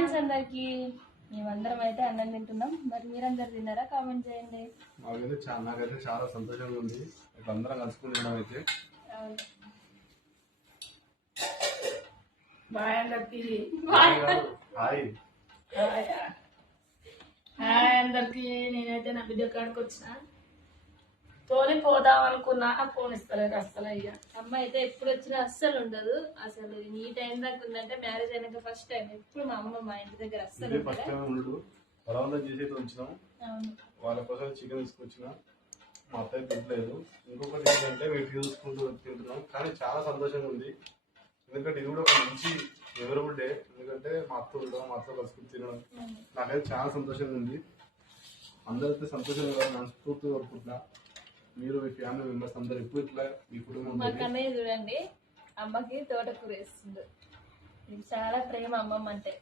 Friends అందరికి మేమందరం అయితే అన్నం తింటున్నాం. మరి మీరందరు తిన్నారా? కామెంట్ చేయండి. నాకైతే చాలా సంతోషంగా ఉంది అందరం కలుసుకుని తినడం అయితే. బాయ్ అందరికి. హాయ్ హాయ్ అందరికి. నేనైతే నా బిడ్డ కాడికి వచ్చిన తోలి పోదాం అనుకున్నా, ఫోన్ ఇస్తలేదు అస్సలు. అయ్యా అమ్మ అయితే ఎప్పుడు వచ్చినా అస్సలు ఉండదు. అసలు ఈ టైం దాకా ఉందంటే మ్యారేజ్ అయినాక ఫస్ట్ టైం. ఎప్పుడు మా అమ్మ మా ఇంటి దగ్గర అస్సలు ఉండడు. పరవంతం చేసేది వచ్చినాం, వాళ్ళ కోసం చికెన్ తీసుకొచ్చిన. మా అత్తయ్య తినలేదు. ఇంకొకటి ఏంటంటే మేము చూసుకుంటూ తింటున్నాం. కానీ చాలా సంతోషంగా ఉంది, ఎందుకంటే ఇది కూడా ఒక మంచి మెమరబుల్ డే. ఎందుకంటే మా అత్త ఉండడం, మా అత్త కలుసుకుని తినడం నాకైతే చాలా సంతోషంగా ఉంది. అందరైతే సంతోషంగా మనస్ఫూర్తి కోరుకుంటున్నా. మీరు మీ ఫ్యామిలీ మెంబర్స్ అందరు ఎప్పుడు ఇట్లా మీ కుటుంబం. మా కన్నయ్య చూడండి అమ్మకి తోటకూర వేస్తుంది. చాలా ప్రేమ అమ్మమ్మ అంటే.